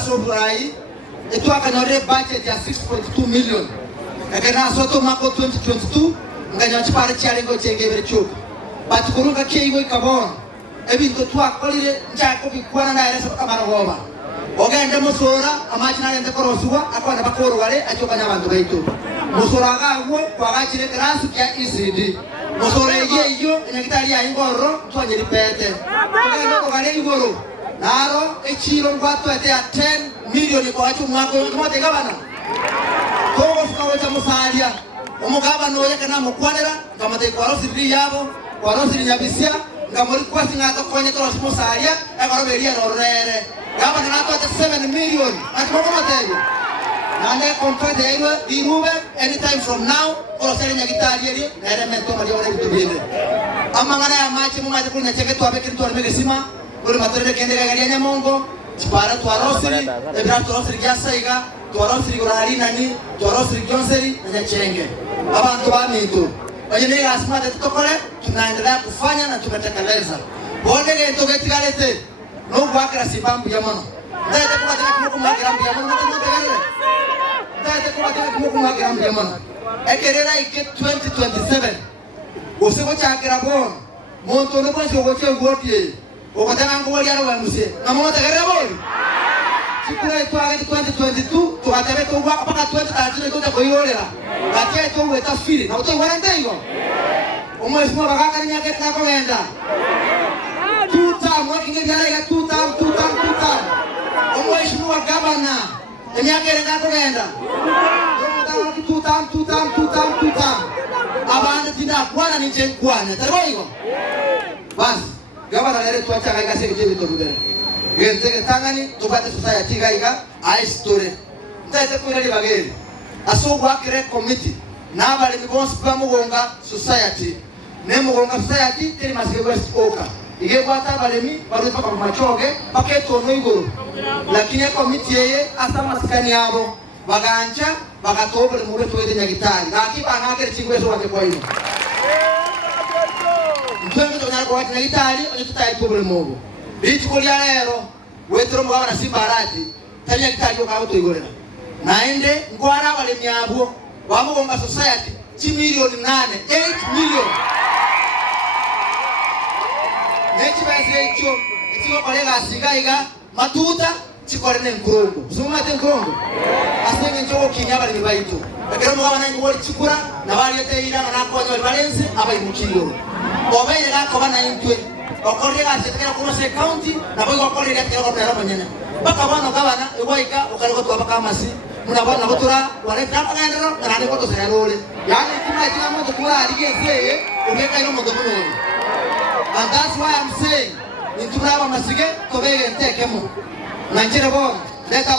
sobrai etu akanyore budget ya 6.2 million ekana soto mako 2022 nganya chipare chale ngo chengebere chuka batikuruka keigo ikabona ebintu twakolire nchako bikwana na eresa kamara goba ogende musora amachina yende koroswa akwana bakoro wale achokanya abantu baitu musora gawo kwagachire grasu kya ECD musora yeyo nyakitali ya ingoro twanyiri pete ogende ogale ingoro naro echiro ngwato ate 10 million kwa watu mwako mmote gabana kogo fukawecha musalia omugabana oyekana mukwanera ngamate kwa rosiri yabo kwa rosiri nyabisia ngamuri kwa singato konye to musalia ekoroberia rorere gabana nato ate 7 million atoko matego nane contract yewe diruwe anytime from now orosere nyagitali yeri na elemento mali wale bitubinde amangana ya machi mumate kunya cheke to abekiri to megesima uri matorere kende gari ya mongo chipara to arosiri ebra to arosiri gasaiga to arosiri urahari nani to arosiri gyonseri na chenge abantu bamitu wajene asma de tukole tunaendelea kufanya na tumetekeleza bonde gento getigalete no gwakira sibambu ya mono ndaje kwa tena kumwagira mbu ya mono tunatekeleza ndaje kwa tena kumwagira mbu ya mono ekerera ike 2027 usiko chakira bon monto no kwanza ugoche ngotie ukatanga ngoli yaro bamuse namuta karebo sikule twagati 2022 tukatebe tugwa paka 2030 tuta koyorera bakia tu weta fili na uto wana ndengo umwesimo bagaka nyake tako wenda tuta mwakinge byara ya tuta umwesimo wa gavana nyake tako wenda tuta abana tinda kwana ni jenkwana tarboigo bas gavana lere tuacha kaika sekete bitobudere gentege tangani tubate society gaiga a story ndate kwirali bageri asogwa kire committee nabale mibonsi bamugonga society nemugonga society teri masike west oka ige kwata balemi bari paka machoge paketo no igoro lakini committee yeye asa maskani yabo baganja bagatobole mure twede nyagitari nakiba ngakere chingweso wate kwa hiyo twende tonyara kwa wate nyagitari onye tutaye tobole mogo bichikolia lero wetro mugabana simbarati tanya gitari yo kawo toigorera naende ngwara wale myabo wamugonga society chi milioni 8 million nechi base echo etiko kolega sigaiga matuta chikorene nkurongo sumate nkurongo asenge ncho kinyaba ni baito ekero mugabana ngwori chikura na bali eteira na konyo balense abaimukiro obeire gakobana intwe okorega setekera kuno se county na boy okorega tero ko tero manyene baka bana gabana egoika okarego to baka masi muna bana botura wale tapa ngandero nane ko to se role yani kuma tina mo to kula aligeze ubeka ino mo to kuno and that's why I'm saying intura ba masige to bege ntekemo nanjira bo leta